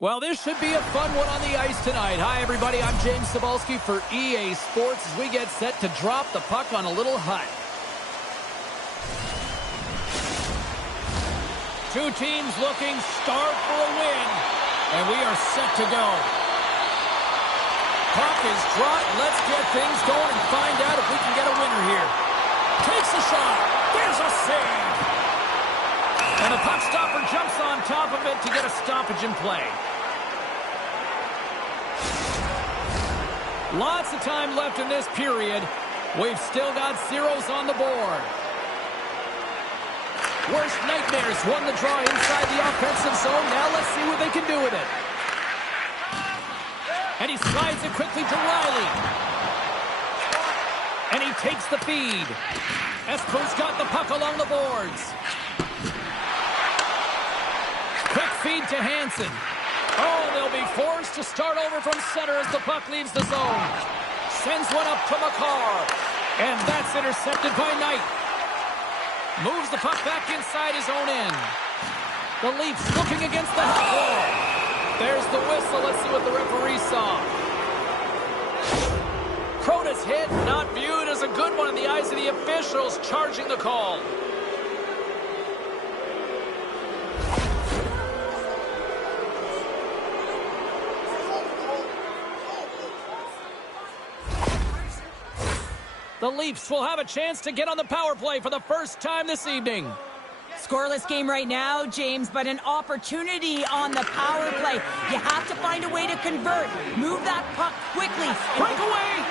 Well, this should be a fun one on the ice tonight. Hi, everybody. I'm James Cebulski for EA Sports as we get set to drop the puck on a little hut. Two teams looking starved for a win, and we are set to go. Puck is dropped. Let's get things going and find out if we can get a winner here. Takes a shot. There's a save. And the puck stopper jumps on top of it to get a stoppage in play. Lots of time left in this period. We've still got zeros on the board. Worst nightmares won the draw inside the offensive zone. Now let's see what they can do with it. And he slides it quickly to Riley. And he takes the feed. Espoo's got the puck along the boards. Quick feed to Hansen. Oh, they'll be forced to start over from center as the puck leaves the zone. Sends one up to McCarr. And that's intercepted by Knight. Moves the puck back inside his own end. The Leafs looking against the half wall. There's the whistle. Let's see what the referee saw. Crota's hit, not viewed as a good one in the eyes of the officials, charging the call. The Leafs will have a chance to get on the power play for the first time this evening. Scoreless game right now, James, but an opportunity on the power play. You have to find a way to convert. Move that puck quickly. Breakaway!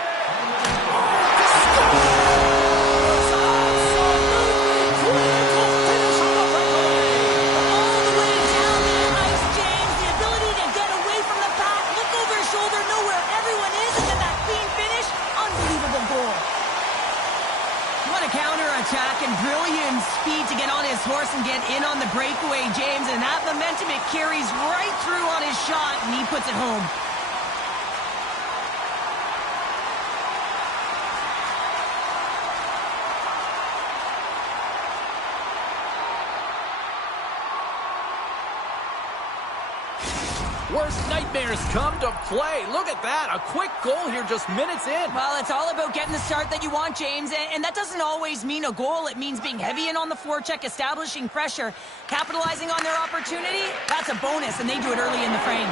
Attack and brilliant speed to get on his horse and get in on the breakaway, James, and that momentum it carries right through on his shot, and he puts it home. Worst nightmares come to play. Look at that. A quick goal here just minutes in. Well, it's all about getting the start that you want, James. And that doesn't always mean a goal. It means being heavy in on the forecheck, establishing pressure, capitalizing on their opportunity. That's a bonus, and they do it early in the frame.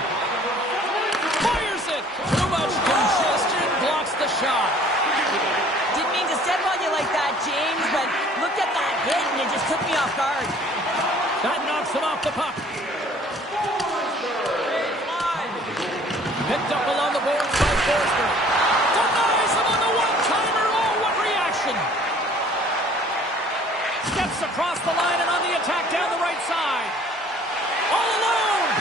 Fires it. Too much congestion. Blocks the shot. Didn't mean to step on you like that, James, but looked at that hit, and it just took me off guard. That knocks him off the puck. Picked up along the boards by Forster. Denies him on the one-timer. Oh, what reaction. Steps across the line and on the attack down the right side. All alone.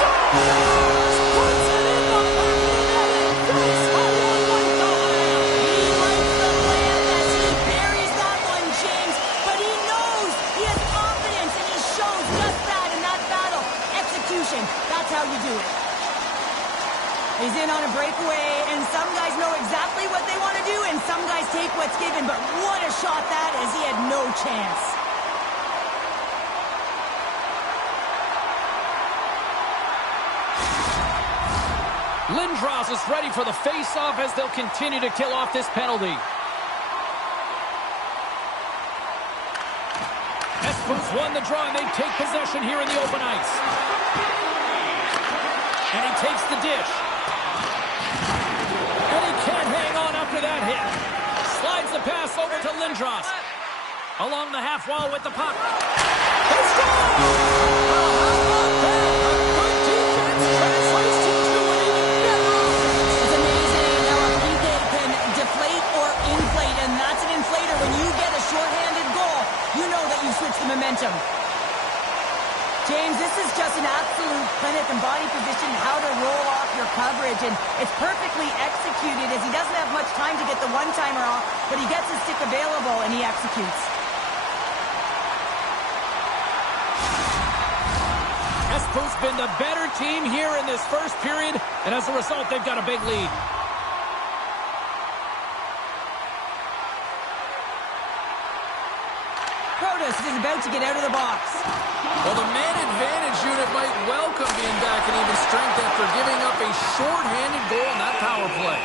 Scores! Puts it in the back of the net and that's a one-one tie. He likes the plan as he buries that one, James. But he knows he has confidence and he shows just that in that battle. Execution. That's how you do it. He's in on a breakaway, and some guys know exactly what they want to do, and some guys take what's given, but what a shot that is. He had no chance. Lindros is ready for the face-off as they'll continue to kill off this penalty. Espoo's won the draw, and they take possession here in the open ice. And he takes the dish. And he can't hang on after that hit. Slides the pass over to Lindros. Along the half wall with the puck. He scores! A good defense translates to an even better offense. It's amazing how a PK can deflate or inflate, and that's an inflator. When you get a shorthanded goal, you know that you switch the momentum. James, this is just an absolute clinic and body position, how to roll off your coverage, and it's perfectly executed as he doesn't have much time to get the one-timer off, but he gets his stick available and he executes. Espoo's been the better team here in this first period, and as a result, they've got a big lead. Protas is about to get out of the box. Well, the man advantage unit might welcome being back strength after giving up a short-handed goal on that power play.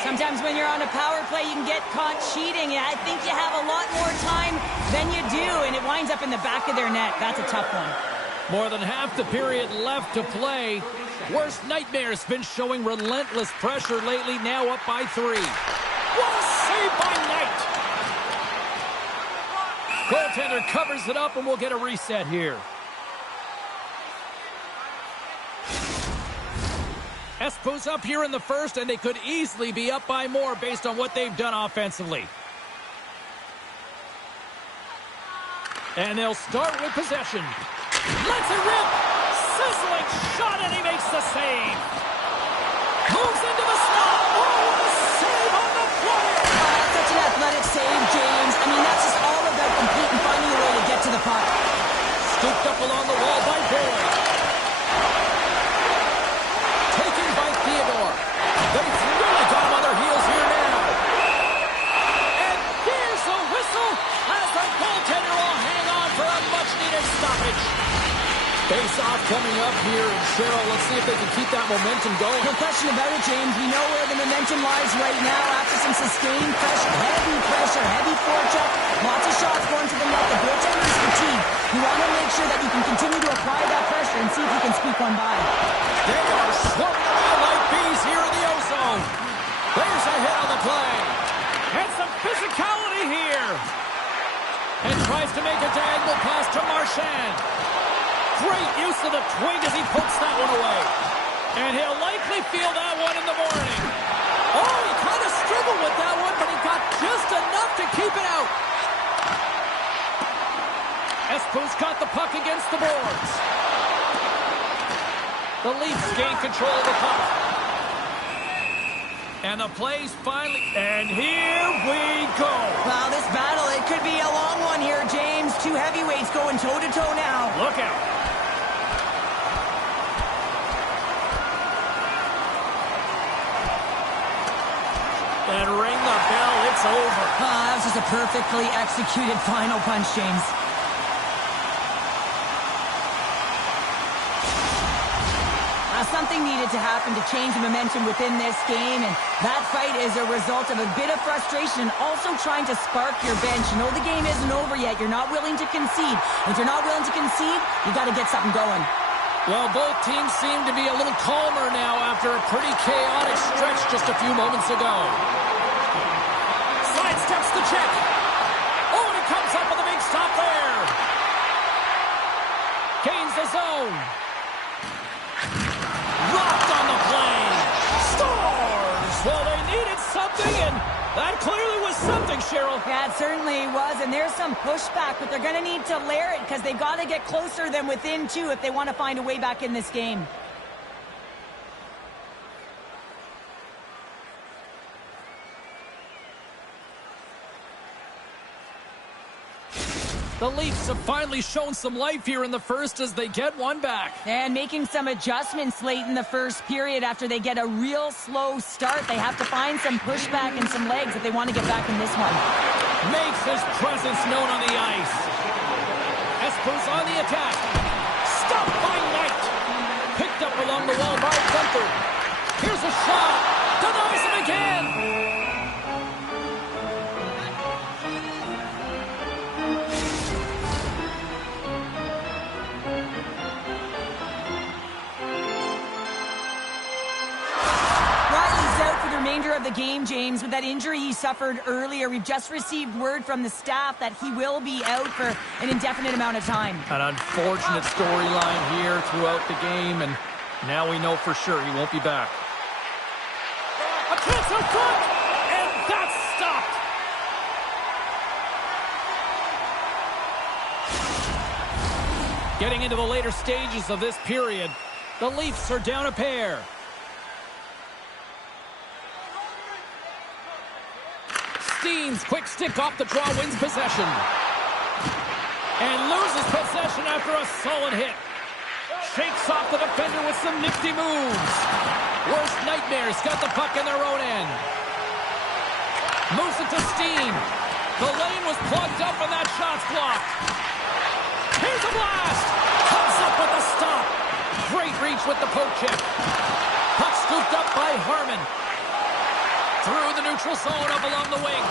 Sometimes when you're on a power play, you can get caught cheating. I think you have a lot more time than you do, and it winds up in the back of their net. That's a tough one. More than half the period left to play. Worst nightmare's been showing relentless pressure lately, now up by 3. What a save by Knight! Goaltender covers it up, and we'll get a reset here. Espoo's up here in the first, and they could easily be up by more based on what they've done offensively. And they'll start with possession. Lets it rip! Sizzling shot, and he makes the save. Moves into the slot. Oh, what a save on the play! Such an athletic save, James. I mean, that's just all about competing, finding a way to get to the puck. Scooped up along the wall by Boyd. Taken by Theodore. They've really got him on their heels here now. And there's a whistle as the goaltender will hang on for a much-needed stoppage. Face-off coming up here, and Cheryl, let's see if they can keep that momentum going. No question about it, James. We know where the momentum lies right now after some sustained pressure, heavy forecheck, lots of shots going to the net. The goaltender is fatigued. You want to make sure that you can continue to apply that pressure and see if you can squeak one by. They are swarming around like bees here in the O-zone. There's a hit on the play. And some physicality here. And tries to make a diagonal pass to Marchand. Great use of the twig as he pokes that one away. And he'll likely feel that one in the morning. Oh, he kind of struggled with that one, but he got just enough to keep it out. Espoo's got the puck against the boards. The Leafs gain control of the puck. And the play's finally... And here we go. Wow, this battle, it could be a long one here, James. Two heavyweights going toe-to-toe now. Look out. And ring the bell, it's over. That was just a perfectly executed final punch, James. Something needed to happen to change the momentum within this game, and that fight is a result of a bit of frustration, also trying to spark your bench. You know the game isn't over yet. You're not willing to concede. If you're not willing to concede, you got to get something going. Well, both teams seem to be a little calmer now after a pretty chaotic stretch just a few moments ago. Sidesteps the check. Oh, and he comes up with a big stop there. Gains the zone. Rocked on the play. Stars! Well, they needed something, and that clearly was something, Cheryl. Yeah, it certainly was, and there's some pushback, but they're going to need to layer it because they've got to get closer than within 2 if they want to find a way back in this game. The Leafs have finally shown some life here in the first as they get one back. And making some adjustments late in the first period after they get a real slow start. They have to find some pushback and some legs if they want to get back in this one. Makes his presence known on the ice. Espoo's on the attack. Stopped by Knight. Picked up along the wall by Gunther. Here's a shot. Denies him again. Remainder of the game, James, with that injury he suffered earlier. We've just received word from the staff that he will be out for an indefinite amount of time. An unfortunate storyline here throughout the game, and now we know for sure he won't be back. A chance up front, and that's stopped. Getting into the later stages of this period, the Leafs are down a pair. Steen's quick stick off the draw wins possession. And loses possession after a solid hit. Shakes off the defender with some nifty moves. Worst nightmares got the puck in their own end. Moves it to Steen. The lane was plugged up and that shot's blocked. Here's a blast. Comes up with a stop. Great reach with the poke check. Puck scooped up by Harmon. Through the neutral zone up along the wing.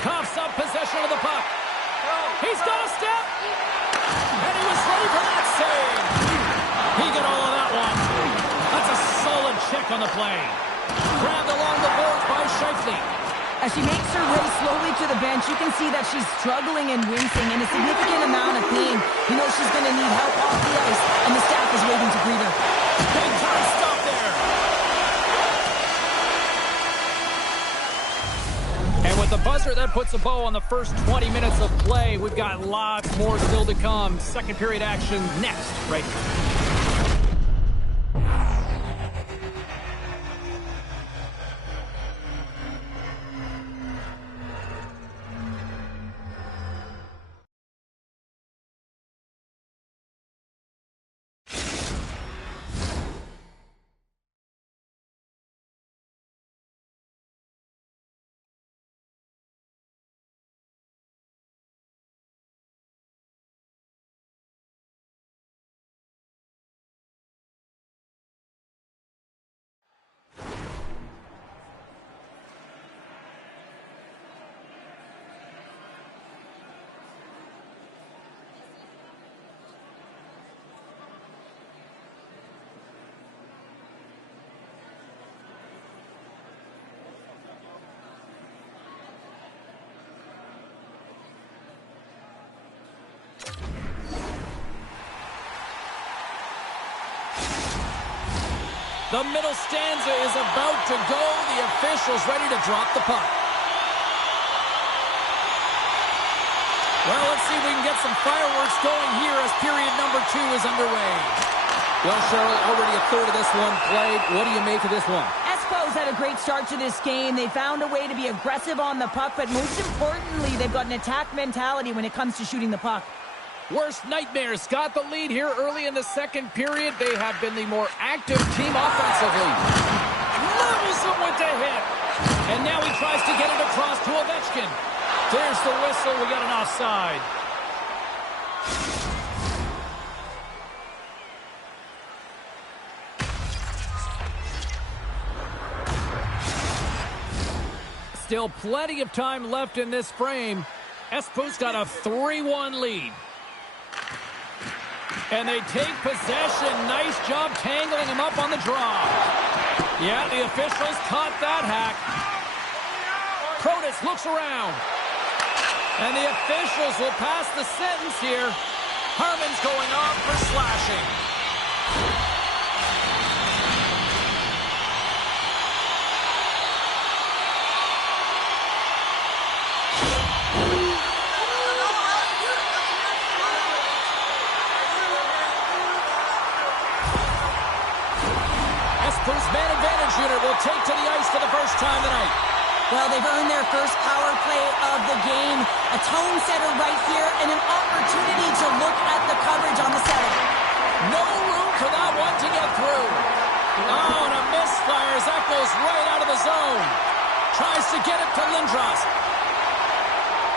Coughs up possession of the puck. He's got a step. And he was ready for that save. He got all of that one. That's a solid check on the play. Grabbed along the boards by Scheifele. As she makes her way slowly to the bench, you can see that she's struggling and wincing in a significant amount of pain. You know she's going to need help off the ice, and the staff is waiting to greet her. Big time stop there. And with the buzzer, that puts a bow on the first 20 minutes of play. We've got lots more still to come. Second period action next, right here. The middle stanza is about to go. The official's ready to drop the puck. Well, let's see if we can get some fireworks going here as period number 2 is underway. Well, Cheryl, already a third of this one played. What do you make of this one? Espoo's had a great start to this game. They found a way to be aggressive on the puck, but most importantly, they've got an attack mentality when it comes to shooting the puck. Worst Nightmares got the lead here early in the second period. They have been the more active team offensively. Levels him with the hit. And now he tries to get it across to Ovechkin. There's the whistle. We got an offside. Still plenty of time left in this frame. Espoo's got a 3-1 lead. And they take possession. Nice job tangling him up on the draw. Yeah, the officials caught that hack. Protas looks around. And the officials will pass the sentence here. Harmon's going off for slashing. Espoo's man advantage unit will take to the ice for the first time tonight. Well, they've earned their first power play of the game. A tone setter right here and an opportunity to look at the coverage on the setter. No room for that one to get through. Oh, and a misfire as that goes right out of the zone. Tries to get it to Lindros.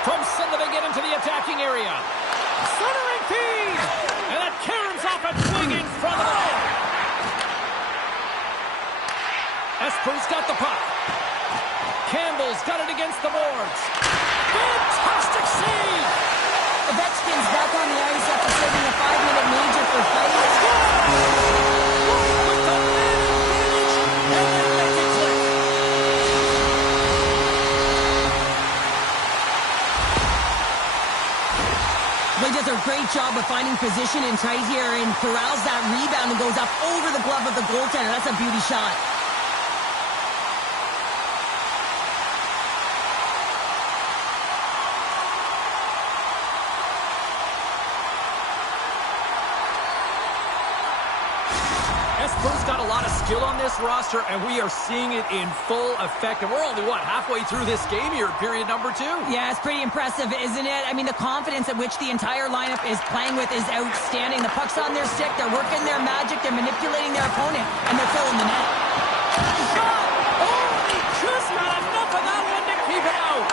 From center they get into the attacking area. Centering feed! And that caroms off a swing in front of the net. Espoo's got the puck. Campbell's got it against the boards. Fantastic save! Ovechkin's back on the ice after serving a 5-minute major for fighting. With the man advantage, and they make it click. They does a great job of finding position and tight here and corrals that rebound and goes up over the glove of the goaltender. That's a beauty shot. Espoo's got a lot of skill on this roster, and we are seeing it in full effect. And we're only, what, halfway through this game here, period number 2? Yeah, it's pretty impressive, isn't it? I mean, the confidence at which the entire lineup is playing with is outstanding. The puck's on their stick, they're working their magic, they're manipulating their opponent, and they're filling the net. Shot! Oh, he just got enough of that one to keep it out.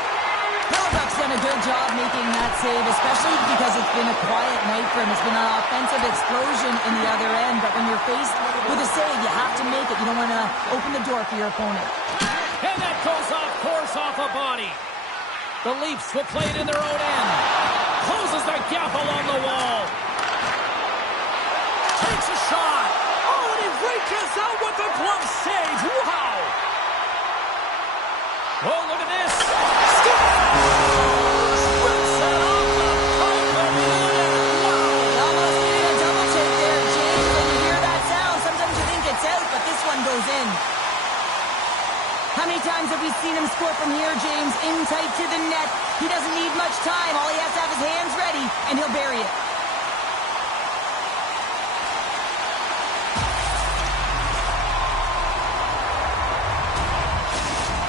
Halifax done a good job making that save, especially because it's been a quiet night for him. It's been an offensive explosion in the other end, but when you're faced with a save, you have to make it. You don't want to open the door for your opponent. And that goes off course off a body. The Leafs will play it in their own end. Closes the gap along the wall. Takes a shot. Oh, and he reaches out with the glove save. Wow. Oh, look at this. Scores! Rips it off the pipe and in it. Wow. Almost did a double take there, James. When you hear that sound, sometimes you think it's out, but this one goes in. How many times have we seen him score from here, James? In tight to the net. He doesn't need much time. All he has to have his hands ready, and he'll bury it.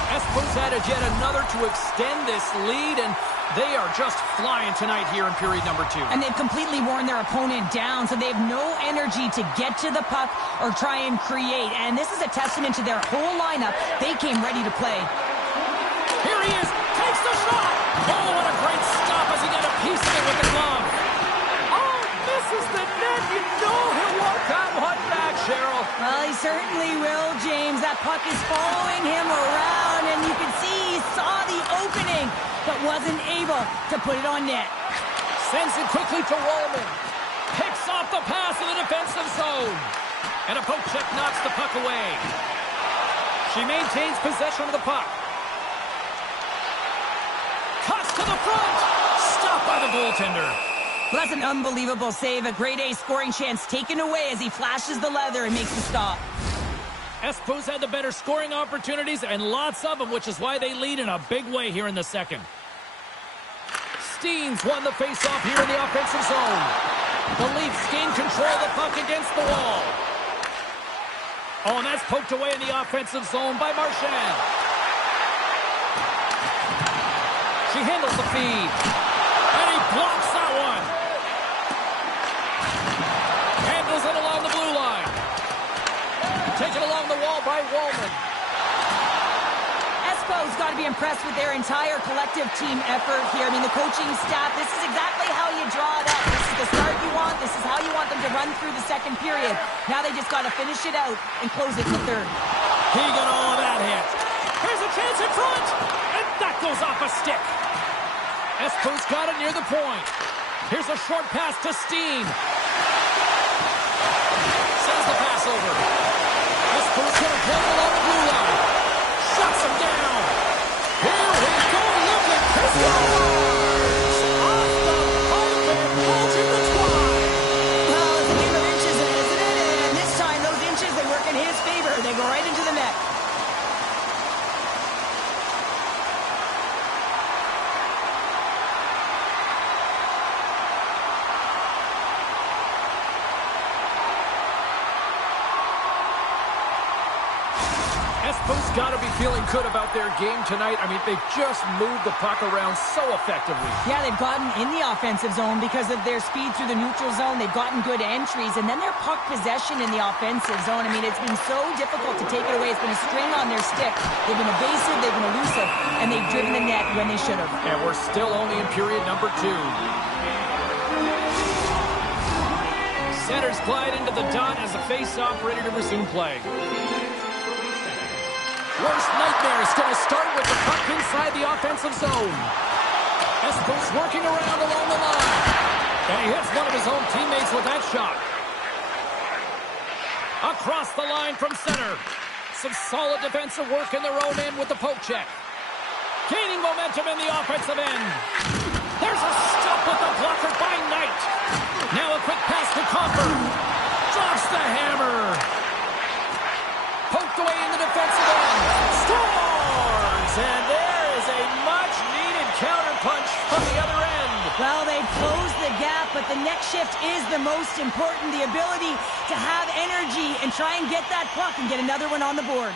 Espo's added yet another to extend this lead, and they are just flying tonight here in period number 2. And they've completely worn their opponent down, so they have no energy to get to the puck or try and create. And this is a testament to their whole lineup. They came ready to play. Here he is, takes the shot. Oh, what a great stop as he got a piece of it with the glove. Oh, misses the net. You know he'll want that one back, Cheryl. Well, he certainly will, James. That puck is following him around, and you can see he saw the opening, but wasn't able to put it on net. Sends it quickly to Wallman. Picks off the pass in the defensive zone. And a poke check knocks the puck away. She maintains possession of the puck. Cuts to the front. Stopped by the goaltender. Well, that's an unbelievable save. A grade A scoring chance taken away as he flashes the leather and makes the stop. Espo's had the better scoring opportunities and lots of them, which is why they lead in a big way here in the second. Steens won the faceoff here in the offensive zone. The Leafs gain control of the puck against the wall. Oh, and that's poked away in the offensive zone by Marchand. She handles the feed. And he blocks that one. Handles it along the blue line. Taken along the wall by Wallman. Espo's got to be impressed with their entire collective team effort here. I mean, the coaching staff, this is exactly how you draw it up. This is the start you want. This is how you want them to run through the second period. Now they just got to finish it out and close it in the third. He got all of that hit. Here's a chance in front. And that goes off a stick. Espo's got it near the point. Here's a short pass to Steen. Sends the pass over. Espo's going to play along the blue line. Shuts him down. Here we go. Look at this. Off the pipe and pulls him the twine. Well, it's a game of inches, isn't it? And this time, those inches, they work in his favor. They go right into the net. Espo's got to be feeling good about their game tonight. I mean, they've just moved the puck around so effectively. Yeah, they've gotten in the offensive zone because of their speed through the neutral zone. They've gotten good entries, and then their puck possession in the offensive zone. I mean, it's been so difficult to take it away. It's been a string on their stick. They've been evasive, they've been elusive, and they've driven the net when they should have. And we're still only in period number 2. Centers glide into the dot as a face-off ready to resume play. Worst nightmare is going to start with the puck inside the offensive zone. Espo's working around along the line. And he hits one of his own teammates with that shot. Across the line from center. Some solid defensive work in their own end with the poke check. Gaining momentum in the offensive end. There's a stop with the blocker by Knight. Now a quick pass to Comfort. Drops the hammer. Poked away in the defensive end. Scores! And there is a much-needed counterpunch from the other end. Well, they closed the gap, but the next shift is the most important. The ability to have energy and try and get that puck and get another one on the board.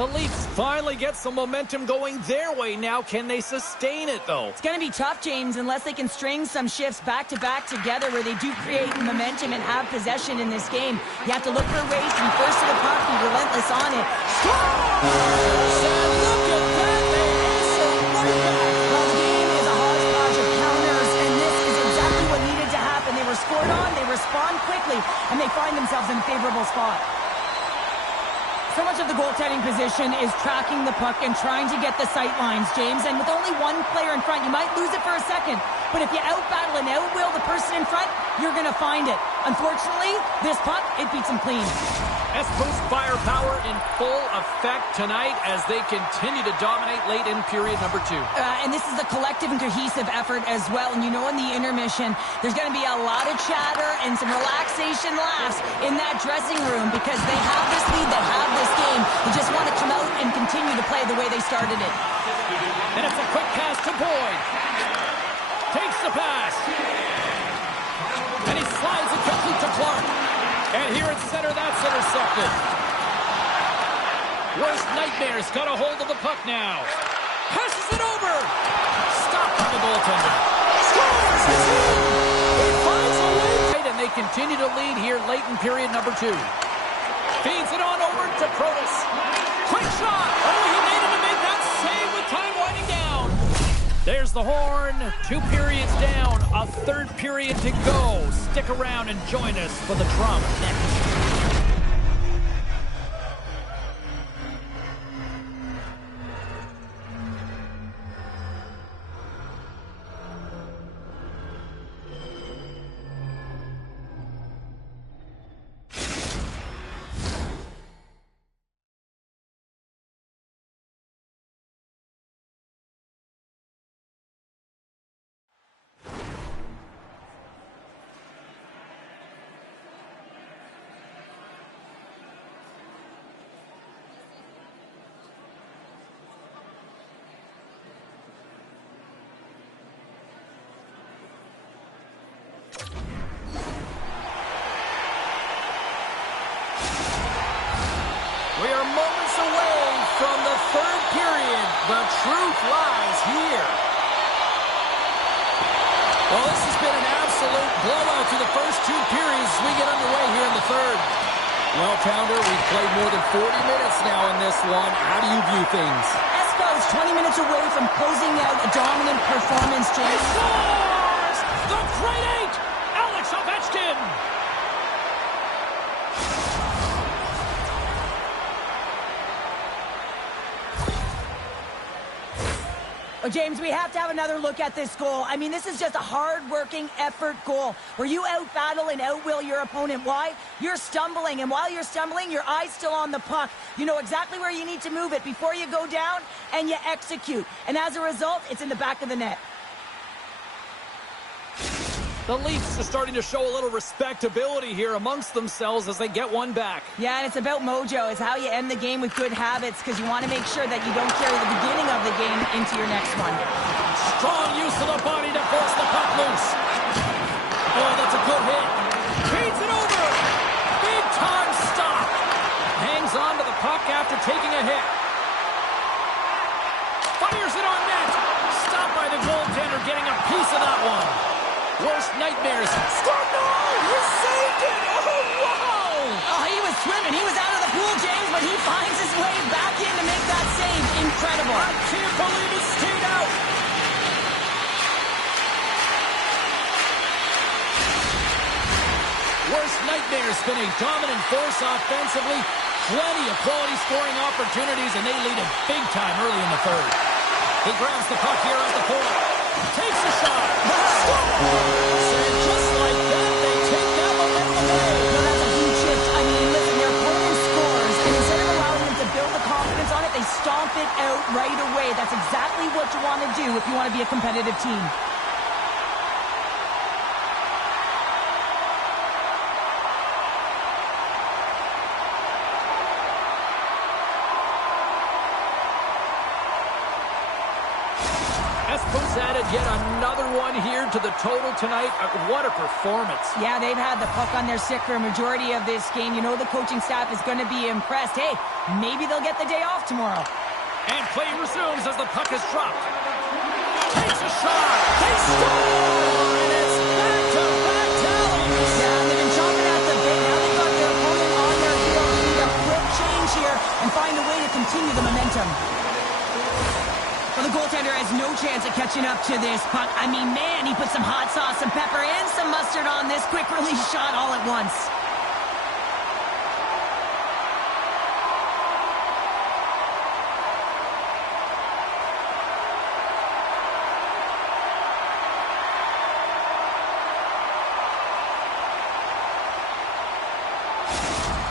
The Leafs finally get some momentum going their way now. Can they sustain it, though? It's going to be tough, James, unless they can string some shifts back-to-back together where they do create momentum and have possession in this game. You have to look for ways to be first to the puck, be relentless on it. Scores! And look at that! They ace it right back. Well, the game is a hodgepodge of counters, and this is exactly what needed to happen. They were scored on, they respond quickly, and they find themselves in a favorable spot. So much of the goaltending position is tracking the puck and trying to get the sight lines, James. And with only one player in front, you might lose it for a second. But if you out-battle and out-will the person in front, you're going to find it. Unfortunately, this puck, it beats them clean. Espoo's firepower in full effect tonight as they continue to dominate late in period number 2. And this is a collective and cohesive effort as well. And you know in the intermission, there's going to be a lot of chatter and some relaxation laughs in that dressing room because they have this lead, they have this game. They just want to come out and continue to play the way they started it. And it's a quick pass to Boyd. Takes the pass. And he slides it quickly to Clark. And here at center, that's intercepted. Worst nightmares got a hold of the puck now. Passes it over. Stopped by the goaltender. Scores! It's in! He finds a way. And they continue to lead here late in period number 2. Feeds it on over to Protas. Quick shot! Oh, he made him to make that save with time winding down. There's the horn. 2 periods down. A third period to go. Stick around and join us for the drama next. We are moments away from the third period. The truth lies here. Well, this has been an absolute blowout through the first 2 periods as we get underway here in the third. Well, Pounder, we've played more than 40 minutes now in this one. How do you view things? Espoo's 20 minutes away from closing out a dominant performance, James. He scores! The great 8! Alex Ovechkin! Well, James, we have to have another look at this goal. I mean, this is just a hard-working effort goal where you out-battle and out-will your opponent. Why? You're stumbling, and while you're stumbling, your eye's still on the puck. You know exactly where you need to move it before you go down, and you execute. And as a result, it's in the back of the net. The Leafs are starting to show a little respectability here amongst themselves as they get one back. Yeah, and it's about mojo. It's how you end the game with good habits because you want to make sure that you don't carry the beginning of the game into your next one. Strong use of the body to force the puck loose. Oh, that's a good hit. Feeds it over. Big time stop. Hangs on to the puck after taking a hit. Fires it on net. Stopped by the goaltender getting a piece of that one. Worst nightmares. Scored! No! He saved it! Oh, wow! Oh, he was swimming. He was out of the pool, James, but he finds his way back in to make that save. Incredible. I can't believe he stayed out. Worst nightmares been a dominant force offensively. Plenty of quality scoring opportunities, and they lead it big time early in the third. He grabs the puck here at the point. Takes a shot. Scores! And just like that, they take that momentum away. No, that's a huge shift. I mean, listen, their opponent scores, and instead of allowing them to build the confidence on it, they stomp it out right away. That's exactly what you want to do if you want to be a competitive team. Espoo's added yet another one here to the total tonight. What a performance. Yeah, they've had the puck on their stick for a majority of this game. You know the coaching staff is going to be impressed. Hey, Maybe they'll get the day off tomorrow. And play resumes as the puck is dropped. Takes a shot. They score! And it's back-to-back tallies. Yeah, and they've been chomping at the bit. Now they've got their opponent on their heels. They need a quick change here and find a way to continue the momentum. Well, the goaltender has no chance of catching up to this puck. I mean, man, he put some hot sauce, some pepper, and some mustard on this quick release shot all at once.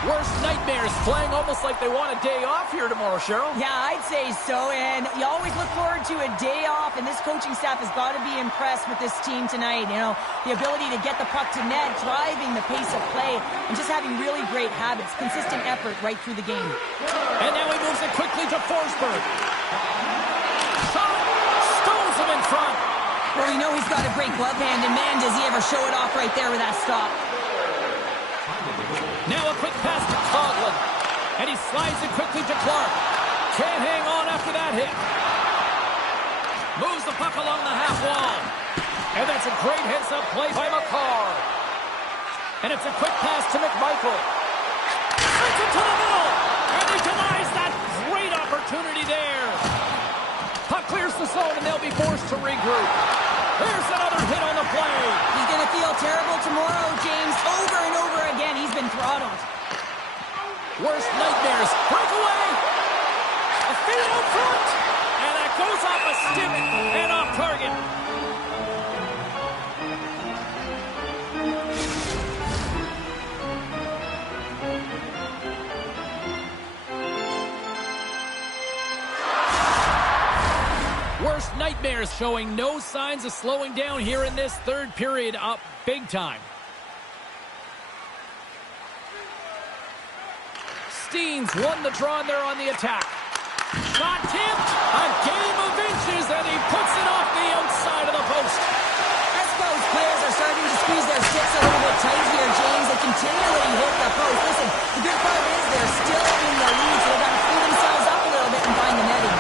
Worst nightmares, playing almost like they want a day off here tomorrow, Cheryl. Yeah, I'd say so, and you always look forward to a day off, and this coaching staff has got to be impressed with this team tonight. You know, the ability to get the puck to net, driving the pace of play, and just having really great habits, consistent effort right through the game. And now he moves it quickly to Forsberg. Shot! Stones him in front. Well, we know he's got a great glove hand, and man, does he ever show it off right there with that stop. Now a quick pass to Coughlin. And he slides it quickly to Clark. Can't hang on after that hit. Moves the puck along the half wall. And that's a great heads-up play by McCarr. And it's a quick pass to McMichael. Sends it to the middle. And he denies that great opportunity there. Puck clears the zone, and they'll be forced to regroup. There's another hit on the play. He's going to feel terrible tomorrow, James. Over and over again, he's been throttled. Worst nightmares. Breakaway. A feed out front. And that goes off a stick and off target. Worst nightmares, showing no signs of slowing down here in this third period, up big time. Steens won the draw there on the attack. Shot tipped. A game of inches, and he puts it off the outside of the post. Espo's players are starting to squeeze their sticks a little bit tight here, James. They continually hit the post. Listen, the good part is they're still in the lead, so they've got to free themselves up a little bit and find the netting.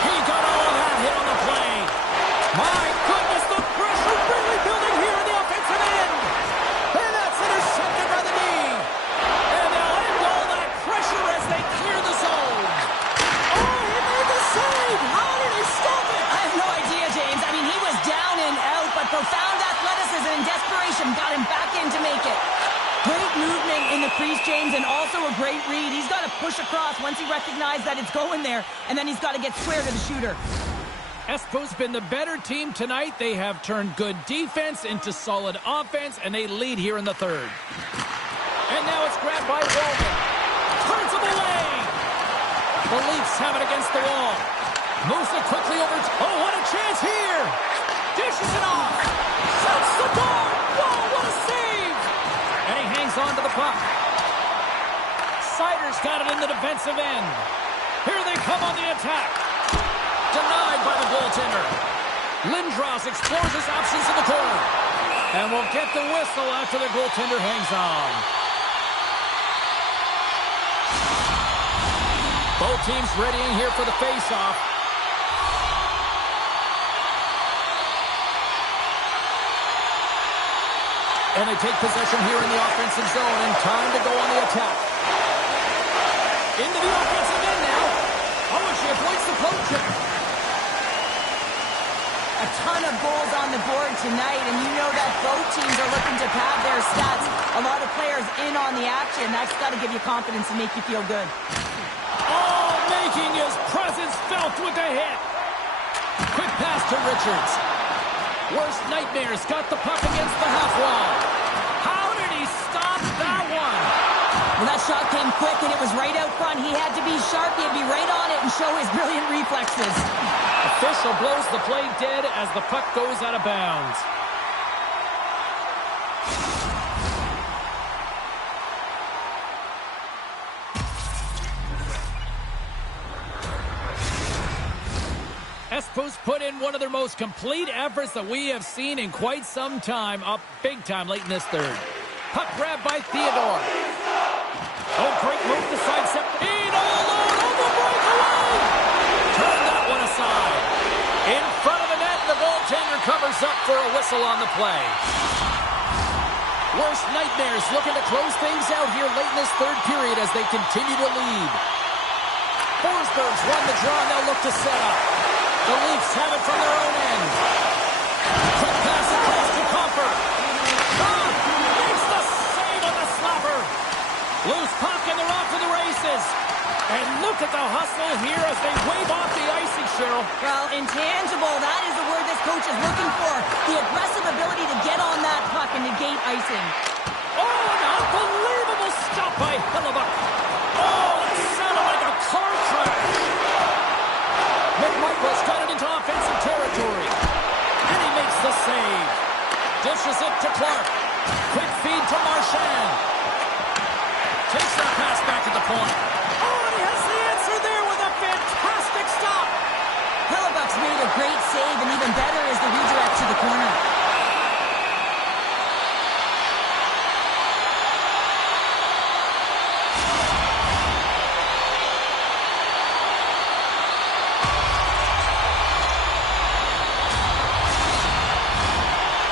He got all of that hit on the play. My goodness, the pressure really building here in the offensive end. And that's intercepted by the knee. And they'll end all that pressure as they clear the zone. Oh, he made the save. How did he stop it? I have no idea, James. I mean, he was down and out, but profound athleticism and desperation got him back in to make it. Great movement in the crease, James, and also a great read. He's got to push across once he recognizes that it's going there, and then he's got to get square to the shooter. Espo's been the better team tonight. They have turned good defense into solid offense, and they lead here in the third. And now it's grabbed by Walden. Turns him away. The Leafs have it against the wall. Moves it quickly over. Oh, what a chance here. Dishes it off. Shoots the ball. Whoa, what a save. And he hangs on to the puck. Sider's got it in the defensive end. Here they come on the attack. Denied by the goaltender. Lindros explores his options in the corner. And will get the whistle after the goaltender hangs on. Both teams readying here for the face-off. And they take possession here in the offensive zone, and time to go on the attack. Into the offensive end now. Oh, and she avoids the poke check. A ton of goals on the board tonight, and you know that both teams are looking to pad their stats. A lot of players in on the action. That's got to give you confidence and make you feel good. Oh, making his presence felt with a hit. Quick pass to Richards. Worst nightmares got the puck against the half wall. How did he stop that one? Well, that shot came quick, and it was right out front. He had to be sharp. He had to be right on it and show his brilliant reflexes. Official blows the play dead as the puck goes out of bounds. Espo's put in one of their most complete efforts that we have seen in quite some time, up big time late in this third. Puck grab by Theodore. Oh, great move to sidestep. In all for a whistle on the play. Worst nightmares looking to close things out here late in this third period as they continue to lead. Forsberg's won the draw and they'll look to set up. The Leafs have it from their own end. Quick pass across to Comfort. Makes the save on the slapper. Loose puck and they're off to the races. And look at the hustle here as they wave off the icing, Cheryl. Well, intangible, that is the word this coach is looking for. The aggressive ability to get on that puck and negate icing. Oh, an unbelievable stop by Hellebuck. Oh, that sounded like a car crash. McMichael's got it into offensive territory. And he makes the save. Dishes it to Clark. Quick feed to Marchand. Takes that pass back to the point. Oh, and he has the answer there with a fantastic stop. Hellebuck's made a great save, and even better is the redirect to the corner.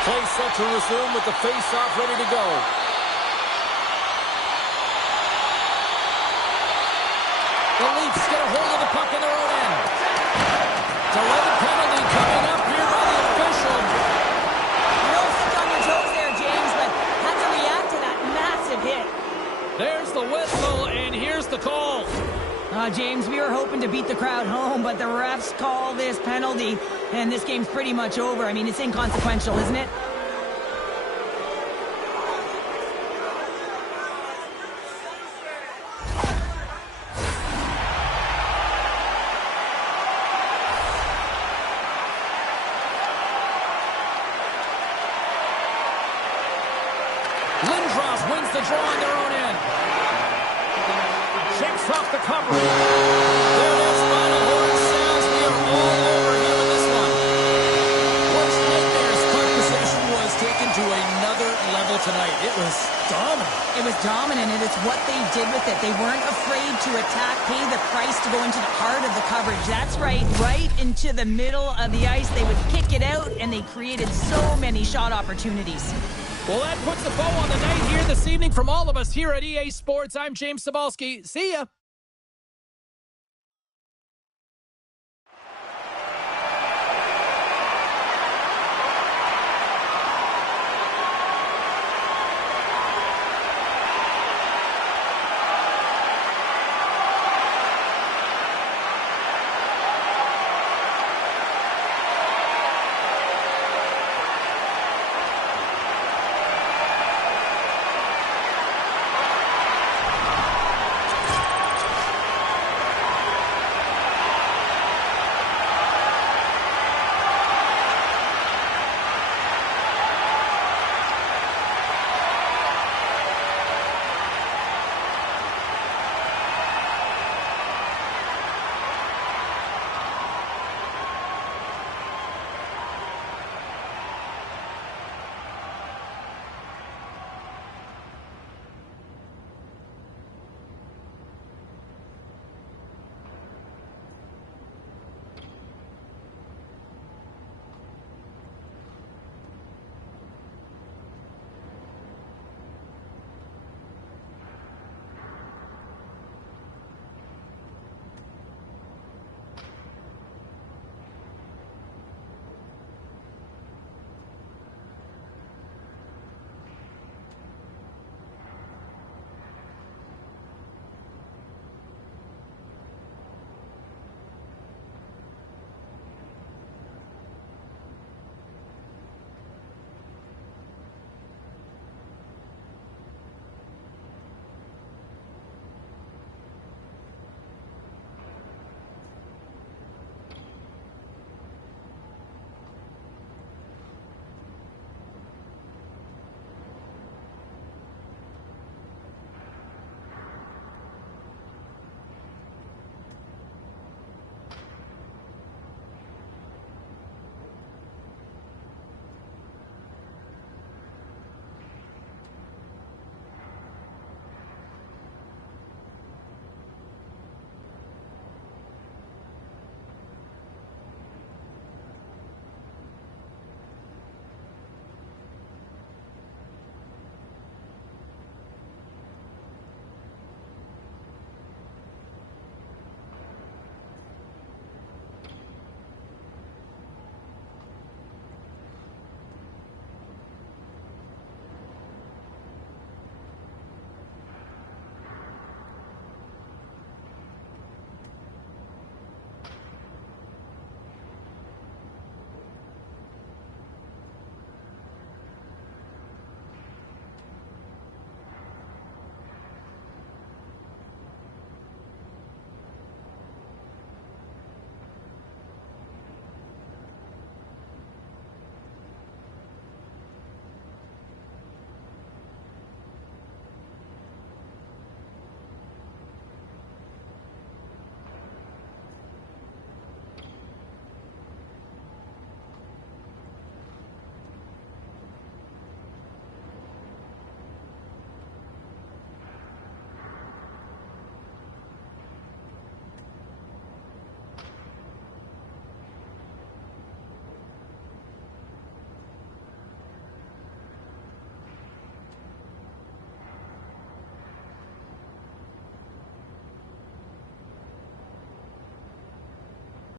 Play set to resume with the face-off ready to go. The Leafs get a hold of the puck in their own end. Delayed penalty coming up here by the official. You don't sit on your toes there, James, but had to react to that massive hit. There's the whistle, and here's the call. James, we were hoping to beat the crowd home, but the refs call this penalty, and this game's pretty much over. I mean, it's inconsequential, isn't it? Lindros wins the draw on their own end. Shakes off the cover. There it is, final horn sounds. We are all over here in this one. Worst nightmares, puck possession was taken to another level tonight. It was dominant. It was dominant, and it's what they did with it. They weren't afraid to attack, pay the price to go into the heart of the coverage. That's right into the middle of the ice. They would kick it out, and they created so many shot opportunities. Well, that puts a bow on the night here this evening from all of us here at EA Sports. I'm James Cebulski. See ya.